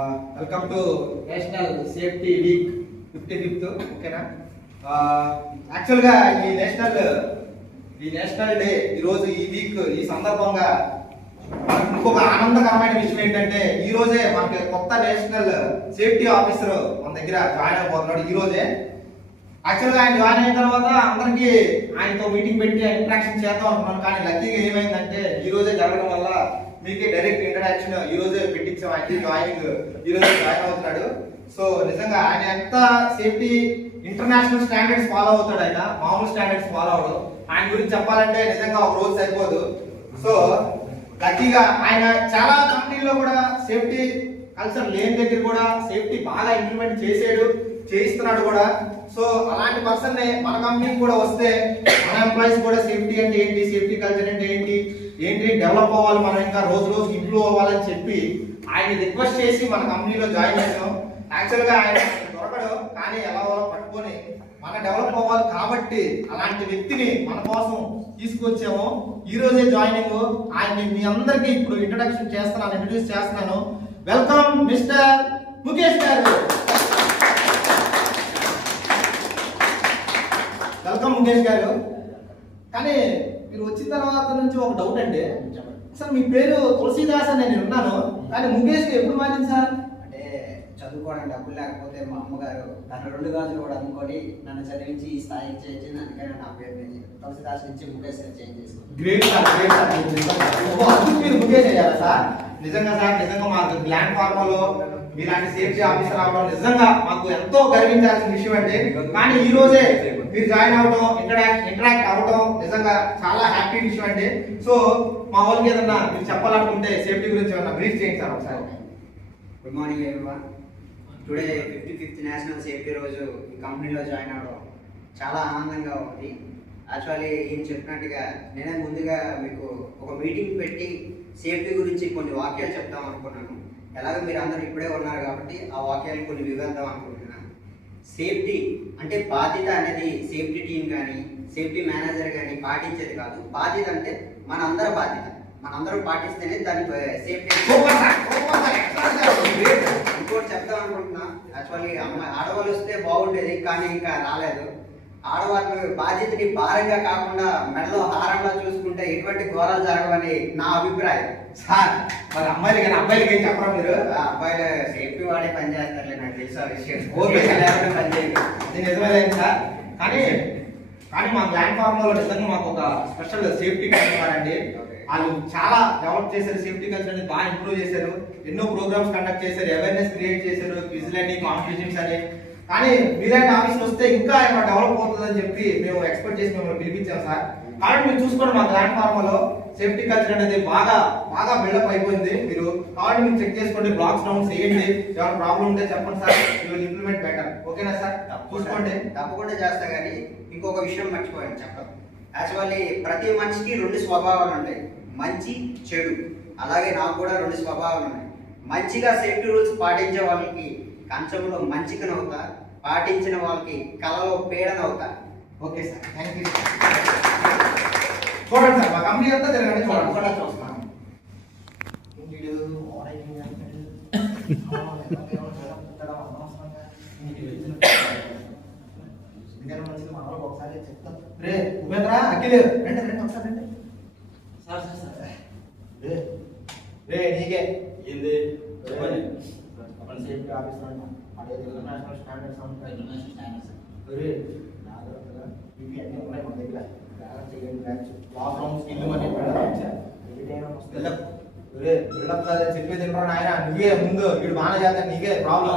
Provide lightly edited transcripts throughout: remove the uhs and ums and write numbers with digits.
Welcome to national safety week 55th. ఓకేనా? యాక్చువల్గా ఈ నేషనల్ డే ఈరోజు ఈ వీక్ ఈ సందర్భంగా మనకు ఇంకొక ఆనందకరమైన విషయం ఏంటంటే ఈ రోజే మనకి కొత్త నేషనల్ సేఫ్టీ ఆఫీసర్ మన దగ్గర జాయిన్ అయిపోతున్నాడు. ఈ రోజే యాక్చువల్గా ఆయన జాయిన్ అయిన తర్వాత అందరికీ ఆయనతో మీటింగ్ పెట్టి ఇంట్రాక్షన్ చేద్దాం అనుకున్నాను. కానీ లక్కీగా ఏమైందంటే ఈ రోజే జరగడం వల్ల మీకే డైరెక్ట్ ఇంట్రడక్షన్ ఈ రోజే పెట్టించాం. ఆయన జాయినింగ్ ఈ రోజే జాయిన్ అవుతున్నాడు. సో నిజంగా ఆయన ఎంత సేఫ్టీ ఇంటర్నేషనల్ స్టాండర్డ్స్ ఫాలో అవుతాడు. ఆయన మామూలు స్టాండర్డ్స్ ఫాలో అవడు. ఆయన గురించి చెప్పాలంటే నిజంగా ఒక రోజు సరిపోదు. సో లక్కీగా ఆయన చాలా కంపెనీలో కూడా సేఫ్టీ కల్చర్ లేని దగ్గర కూడా సేఫ్టీ బాగా ఇంప్లిమెంట్ చేయిస్తున్నాడు కూడా. సో అలాంటి పర్సన్ మన కంపెనీకి కూడా వస్తే మన ఎంప్లాయీస్ కూడా సేఫ్టీ అంటే ఏంటి, సేఫ్టీ కల్చర్ అంటే ఏంటి డెవలప్ అవ్వాలి, మనం ఇంకా రోజు ఇంప్రూవ్ అవ్వాలని చెప్పి ఆయన రిక్వెస్ట్ చేసి మన కంపెనీలో జాయిన్ చేసాం. యాక్చువల్గా ఆయన దొరకడు, కానీ ఎలా పట్టుకొని మన డెవలప్ అవ్వాలి కాబట్టి అలాంటి వ్యక్తిని మన కోసం తీసుకొచ్చాము. ఈ రోజే జాయినింగ్. ఆయన మీ అందరికీ ఇప్పుడు ఇంట్రడ్యూస్ చేస్తున్నాను. వెల్కమ్ మిస్టర్ ముఖేష్ గారు. వెల్కమ్ ముఖేష్ గారు. కానీ మీరు వచ్చిన తర్వాత నుంచి ఒక డౌట్ అండి. సార్ మీ పేరు తులసీదాస్ అని నేను విన్నాను, కానీ ముఖేష్ ఎప్పుడు మారింది సార్? అంటే చదువుకోవడానికి డబ్బులు లేకపోతే మా అమ్మగారు తన 2 గాజులు కూడా అమ్ముకొని నన్ను చదివించి ఈ స్థాయికి చేయించింది. అందుకని నా పేరు తులసీదాస్ నుంచి ముఖేష్ చేంజ్ చేసుకున్నాను. Great sir, great sir. మీరు ముఖేష్ అయ్యారా సార్? నిజంగా సార్, నిజంగా మాకు గ్లాండ్ ఫార్మాలో మీలాంటి సేఫ్టీ ఆఫీసర్ అవడం నిజంగా మాకు ఎంతో గర్వించాల్సిన విషయం అండి. కానీ ఈ రోజే మీరు జాయిన్ అవడం, ఇంటరాక్ట్ అవ్వడం నిజంగా చాలా హ్యాపీ విషయం అండి. సో మా వాళ్ళకి ఏదన్నా మీరు చెప్పాలనుకుంటే సేఫ్టీ గురించి ఏమన్నా బ్రీఫ్ చేయండి సార్ ఒకసారి. Good morning everyone. Today 55th national safety రోజు ఈ కంపెనీలో జాయిన్ అవ్వడం చాలా ఆనందంగా ఉంది. యాక్చువల్లీ ఈయన చెప్పినట్టుగా నేనే ముందుగా మీకు ఒక మీటింగ్ పెట్టి సేఫ్టీ గురించి కొన్ని వాక్యాలు చెప్తాం అనుకున్నాను. ఎలాగో మీరు అందరూ ఇప్పుడే ఉన్నారు కాబట్టి ఆ వాక్యాలు కొన్ని వివరిద్దాం అనుకుంటున్నాను. సేఫ్టీ అంటే బాధ్యత అనేది సేఫ్టీ టీం కానీ సేఫ్టీ మేనేజర్ కానీ పాటించేది కాదు. బాధ్యత అంటే మనందరి బాధ్యత, మనందరం పాటిస్తేనే దాని సేఫ్టీ. ఇంకోటి చెప్తాం అనుకుంటున్నా. యాక్చువల్లీ ఆడవాళ్ళు వస్తే బాగుండేది, కానీ ఇంకా రాలేదు. ఆడవాళ్ళు బాధ్యతని భారంగా కాకుండా మెడలో హారంగా చూసుకుంటే ఎటువంటి ఘోరాలు జరగవని నా అభిప్రాయం. సార్ మరి అబ్బాయిలకి ఏం చెప్పరా మీరు? అబ్బాయిలు సేఫ్టీ వాడే పని చేస్తారులే, నాకు తెలుసు ఆ విషయం. ఓకే పని చేయండి, అది నిజమేలేదు సార్. కానీ మా గ్లాండ్ ఫార్మలో నిజంగా మాకు ఒక స్పెషల్ సేఫ్టీ కల్చర్ అండి. వాళ్ళు చాలా డెవలప్ చేశారు, సేఫ్టీ కల్చర్ అనేది బాగా ఇంప్రూవ్ చేశారు. ఎన్నో ప్రోగ్రామ్స్ కండక్ట్ చేశారు, అవేర్నెస్ క్రియేట్ చేశారు, క్విజ్ అని కాంపిటీషన్స్ అని. కానీ మీలాంటి ఆఫీస్లో వస్తే ఇంకా ఏమైనా డెవలప్ అవుతుందని చెప్పి మేము ఎక్స్పెక్ట్ చేసి మిమ్మల్ని పిలిపించాం సార్. కాబట్టి మీరు చూసుకోండి, మా గ్లాండ్ ఫార్మలో సేఫ్టీ కల్చర్ అనేది బాగా బిల్డప్ అయిపోయింది. మీరు కాబట్టి మీరు చెక్ చేసుకోండి, బ్లాక్స్ డౌన్స్ చేయండి, ఏమైనా ప్రాబ్లం ఉంటే చెప్పండి sir, you will implement better. ఓకేనా సార్? చూసుకోండి, తప్పకుండా చేస్తా. కానీ ఇంకొక విషయం మర్చిపోయాను చెప్పడం. యాక్చువల్లీ ప్రతి మనిషికి 2 స్వభావాలు ఉంటాయి, మంచి చెడు. అలాగే నాకు కూడా 2 స్వభావాలు ఉన్నాయి. మంచిగా సేఫ్టీ రూల్స్ పాటించే వాళ్ళకి కంచంలో మంచికనవుతా, పాటించిన వాళ్ళకి కళలో పేడనవుతా. Okay sir, thank you. చూడండి సార్, మా కంపెనీ అంతా తిరగండి, చూడండి కూడా చూస్తున్నాను. ఒకసారి చెప్తాం. రే ఉపేంద్ర, అఖిల్ రండి ఒకసారి రండి. సార్ సార్ సార్ రే నీకే ఏంది సేఫ్టీ ఆఫీసర్ అదే ఇంటర్నేషనల్ స్టాండర్డ్స్ ఉంటాయి. ఇంటర్నేషనల్ స్టాండర్డ్స్ రే జాగ్రత్తగా ఇవి అన్నీ ఉన్నాయి మన దగ్గర. జాగ్రత్త చేయండి, బ్యాచ్ లాక్ డౌన్ స్కిల్ అని బిల్డప్ కాదని చెప్పేది ఏంటో నాయన. నువ్వే ముందు వీడు బాగా చేస్తా, నీకే ప్రాబ్లం.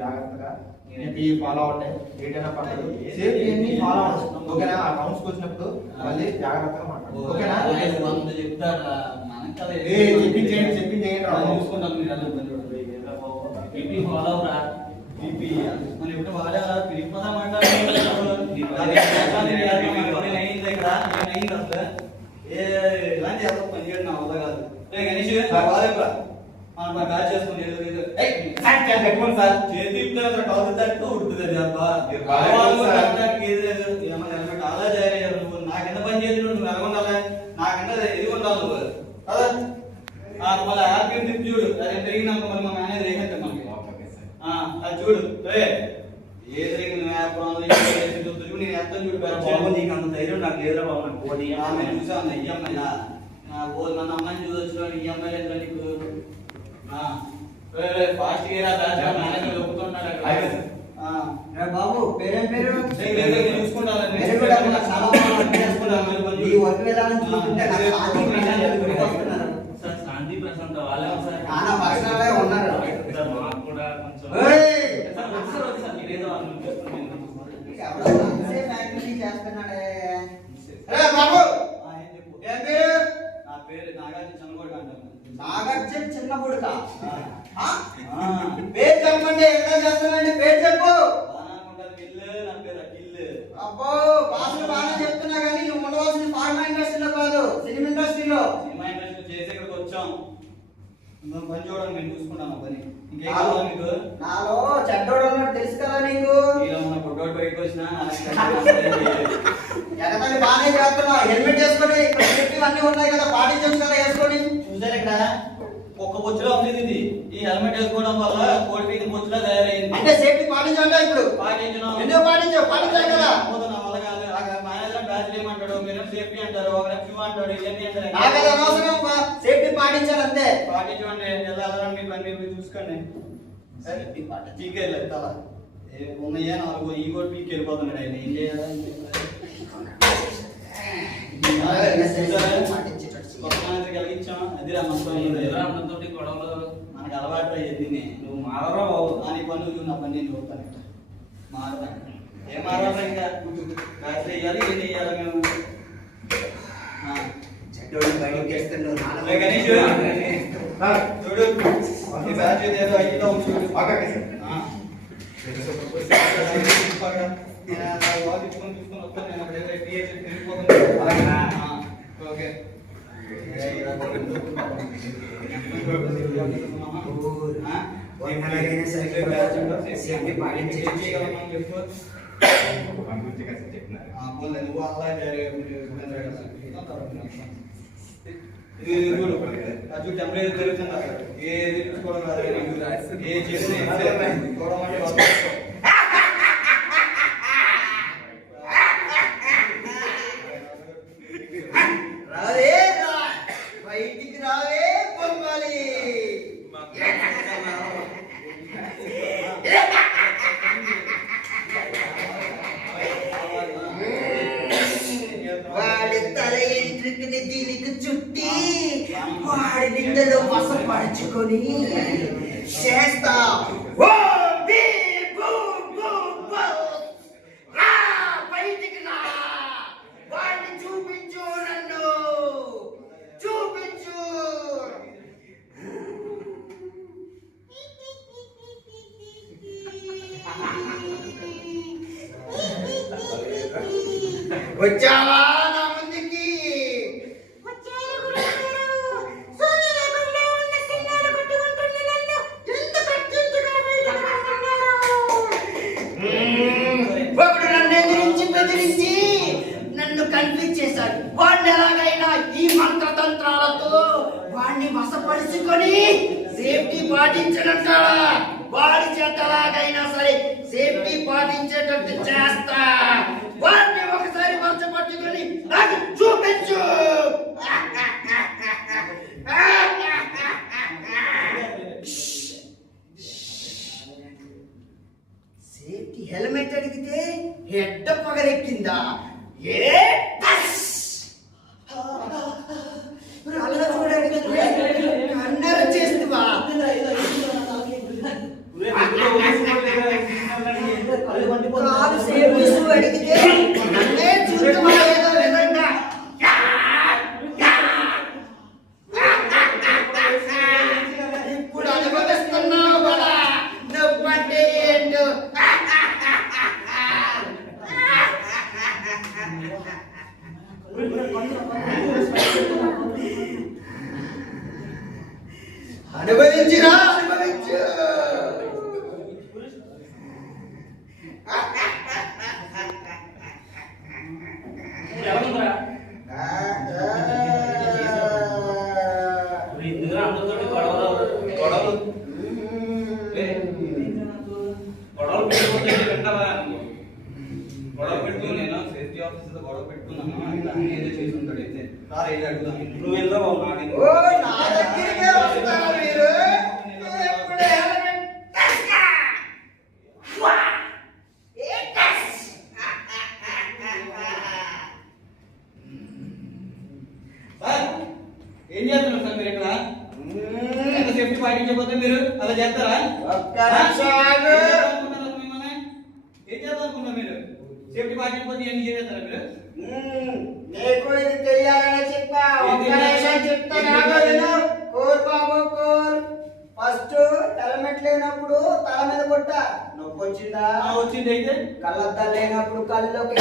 జాగ్రత్తగా ఫాలో అవుతాయి, ఏదైనా పర్లేదు, సేఫ్టీ అన్ని ఫాలో అవుతాయి. ఓకేనా? ఆ టౌన్స్కి వచ్చినప్పుడు మళ్ళీ జాగ్రత్తగా మాట్లాడు. ఓకేనా? చెప్తారా చెప్పించేయండి చూసుకుంటాం. మీరు ఫాలో అవరా మరి ఇప్పుడు బాగా పిలిపోదామంటే ఇలాంటి ఎవరో పని చేయడం నా వల్ల కాదు. గణేష్ బాగా బ్యాచ్ చేసుకుని చేతి తట్టు ఉంటుంది హెల్మెట్ అలా జాయిన్ అయ్యారు. నువ్వు నాకెంత పని చేసి నువ్వు ఎలా ఉండాలి, నాకెంత ఇది ఉండాలి నువ్వు కదా. మళ్ళీ ఆర్పిఎం తిప్పి చూడు, అదే పెరిగినాక మరి మా మేనేజర్ వేసేస్తాం మనకి. అది చూడు ఏది చూడు, నేను ఎంత చూడు బాబు నీకు అంత ధైర్యం నాకు లేదురా బాబు, నాకు పోనీ ఆమె చూసాను ఈఎంఐ మన అమ్మాయిని చూసొచ్చిన ఈఎంఐ లేదా నీకు ఫాస్ట్ గా మేనేజర్ ఒప్పుకుంటున్నాడు అక్కడ. బాబు పేరేం పేరు? చూసుకుంటాను పేరు కూడా నాకు చాలా బాగా వర్క్ చేసుకున్నాను. ఈ వర్క్ విధానం చూస్తుంటే నాకు శాంతి ప్రశాంతత గుర్తొస్తున్నారు. సార్ శాంతి ప్రశాంత వాళ్ళే సార్ చాలా పర్సనల్ గా ఉన్నారు. సార్ మాకు కూడా కొంచెం ఏయ్! సార్ ఒకసారి వచ్చి సార్ మీరేదో ఆలోచిస్తున్నాను. ఎవరో అంతసేపు యాక్టివిటీ చేస్తున్నాడే. అరే బాబు ఏం పేరు? నా పేరు నాగార్జున చంద్రగౌడ్ అంటారు. నాగార్జున చిన్న కొడుక. పేరు చెప్పండి, ఎక్కడ చేస్తానండి పేరు చెప్పు. నా పేరు అఖిల్. అబ్బో భాషలు బాగా చెప్తున్నా కానీ నువ్వు ఉండవలసిన ఫార్మా ఇండస్ట్రీలో కాదు, సినిమా ఇండస్ట్రీలో. సినిమా ఇండస్ట్రీ చేసి ఇక్కడికి వచ్చాం. ఇంకా పని చూడండి, నేను చూసుకుంటాను పని. ఇంకేం కావాలి మీకు? నాలో చెడ్డోడు ఉన్నాడు తెలుసు కదా నీకు. ఇలా ఉన్న ఫుట్బాల్ బయటకు వచ్చినా ఎగతాళి బాగానే చేస్తున్నావు. హెల్మెట్ వేసుకొని ఇక్కడ సేఫ్టీ అన్ని ఉన్నాయి కదా, పాటించచ్చు కదా వేసుకొని. చూసారు ఇక్కడ ఒక్క బొచ్చులో ఉంది ఇది. ఈ హెల్మెట్ వేసుకోవడం వల్ల కోడి పీకి బొచ్చులో తయారైంది. అంటే సేఫ్టీ పాటించాలి ఇప్పుడు. పాటించడం ఎందుకు పాటించావు? పాటించాలి కదా. పోతున్నా వల్ల కాదు. మేనేజర్ బ్యాచ్ ఏమంటాడు, మీరు సేఫ్టీ అంటారు, ఒక షూ అంటాడు, ఇవన్నీ అంటారు. నాకది అనవసరం. సేఫ్టీ పాటించాలి అంతే. పాటించండి, వెళ్ళాలని మీ పని మీరు చూసుకోండి. పీకెళ్ళలేదు తల ఉన్నాయా నాలుగు ఈ కూడా పీకి వెళ్ళిపోతున్నాడు ఆయన. ఏం చేయాలి? కలిగించాం అది అందరితోటి గొడవలు మనకు అలవాటు అయ్యింది. నువ్వు మారరా బాబు. దాని పనులు చూడు, నా పని నేను చూస్తాను. మారదా ఏం మారాలి? ఇంకా బ్యాచ్ వేయాలి, ఏం వేయాలి మేము? చెడ్డోడు బయటకు వేస్తున్నావు. గణేష్ చూడు, ఈ బ్యాచ్ ఏదో అయ్యిందో చూడు. ఓకే సేఫ్టీ పాటించి నువ్వు అలా చూడు టెంపరేచర్ పెరుగుతుంది అక్కడ. ఏది చూసుకోవడం కాదు, ఏ చేసి చూడడం అంటే రావే బయటికి రావే పొంగాలి. వాడి తల ఎంట్రికని దీనికి చుట్టి వాడి నిందలో వసపరుచుకొని చేస్తా. బయటికి రా, వాడిని చూపించు, నన్ను చూపించు. వచ్చావా నా ముందుకి? ఒకడు నన్ను ఎదిరించి బెదిరించి నన్ను కన్ఫ్యూజ్ చేశాడు. వాడిని ఎలాగైనా ఈ మంత్రతంత్రాలతో వాడిని వశపరుచుకొని సేఫ్టీ పాటించనంటాడా? వాడి చేత ఎలాగైనా సరే సేఫ్టీ పాటించేటట్టు చేస్తా. వాడిని ఒకసారి వశపట్టుకొని నాకు చూపించు. సేఫ్టీ హెల్మెట్ అడిగితే హెడ్ పగలెక్కిందా? ఏ అలా చూడండి, అన్నర చేస్తువా? కాలు సేఫ్టీ షూ అడిగితే నన్నే చూద్దామా ఏదో విధంగా? ఇప్పుడు అనుభవిస్తున్నావు కదా నవ్వంటే ఏంటో. అనుభవించిరా, అనుభవించు. ఎందుకు గొడవలు పెట్టుకుంటే వింటావా? గొడవ పెట్టుకుని నేను సేఫ్టీ ఆఫీసర్ గొడవ పెట్టుకున్నాను ఇట్లా ఆయన ఏదో చేసి ఉంటాడు అయితే సార్ వెళ్ళి అడుగుదాం నువ్వు వెళ్ళరా బాబు, నాకేం ఓ, నా దగ్గరికే వస్తారా మీరు? నేను ఎప్పుడే helmet టస్కా! వా! ఏ టస్! సార్ ఏం చేస్తున్నారు సార్ మీరు ఇక్కడ ఎంత సేఫ్టీ పాటించకపోతే మీరు అలా చేస్తారా ఒక్క నిమిషం ఆగు. ఏం చేద్దాం అనుకున్నారు మీరు సేఫ్టీ పాటించకపోతే ఏం చేస్తారా మీరు నీకు ఇది తెలియాలని చెప్పా. ఒక్క నిమిషం చెప్తాను, ఆగు, విను. కూల్ బాబు, కూల్. ఫస్ట్ హెల్మెట్ లేనప్పుడు తల మీద కొట్ట నొప్పి వచ్చిందా? వచ్చింది అయితే కళ్ళద్దాలు లేనప్పుడు కళ్ళలోకి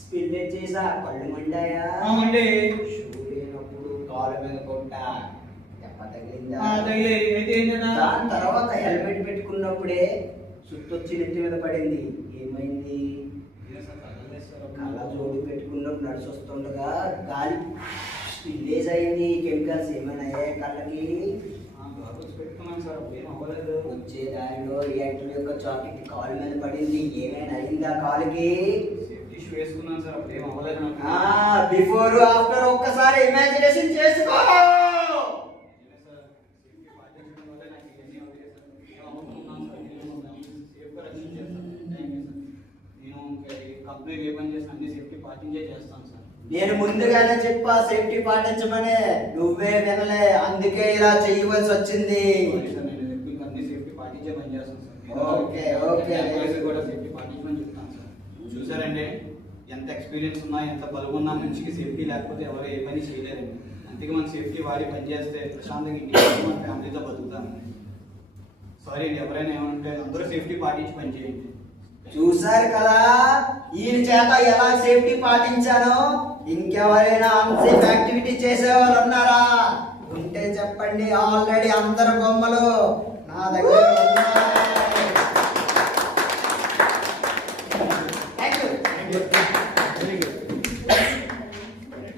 స్పిల్ చేసా, కళ్ళు మండాయా? అంటే షూ లేనప్పుడు కాళ్ళ మీద కొట్ట దెబ్బ తగిలిందా? తగిలే అయితే ఏం చేద్దాం దాని తర్వాత హెల్మెట్ పెట్టుకున్నప్పుడే చుట్టొచ్చి నెత్తి మీద పడింది, ఏమైంది? కళ్ళ జోడు పెట్టుకున్నప్పుడు నడిచి వస్తుండగా గాలి స్పిల్లేజ్ అయింది, కెమికల్స్ ఏమైనా అయ్యాయి కళ్ళకి? పెట్టుకున్నాను సార్ ఏం అవ్వలేదు వచ్చే దారిలో రియాక్టర్ యొక్క చాకెట్ కాలు మీద పడింది, ఏమైనా అయిందా కాలుకి? సేఫ్టీ షూ వేసుకున్నాను సార్ అప్పుడు ఏం అవ్వలేదు నాకు బిఫోర్ ఆఫ్టర్ ఒక్కసారి ఇమాజినేషన్ చేసుకో. కంప్లీట్ ఏ పని చేసిన అన్ని సేఫ్టీ పాటించే చేస్తాను సార్ నేను ముందుగానే చెప్పా సేఫ్టీ పాటించమని, నువ్వే వినలే, అందుకే ఇలా చేయవలసి వచ్చింది. సార్ నేను మీకు అన్ని సేఫ్టీ పాటించే పని చేస్తాను సార్ ఓకే, ఓకే. ఎంప్లాయీస్ కూడా సేఫ్టీ పాటించమని చెప్తాను సార్ చూసారండి ఎంత ఎక్స్పీరియన్స్ ఉన్నా ఎంత బలుగు ఉన్నా మనిషికి సేఫ్టీ లేకపోతే ఎవరు ఏ పని చేయలేరండి అందుకే మనం సేఫ్టీ వాడి పని చేస్తే ప్రశాంతంగా ఇంటికి మన ఫ్యామిలీతో బతుకుతాం సారీ అండి ఎవరైనా ఏమంటే అందరూ సేఫ్టీ పాటించి పని చేయండి చూసారు కదా ఈయన చేత ఎలా సేఫ్టీ పాటించానో. ఇంకెవరైనా అన్సేఫ్ యాక్టివిటీ చేసేవారు ఉన్నారా? ఉంటే చెప్పండి, ఆల్రెడీ అందరు బొమ్మలు నా దగ్గర ఉన్నాయి.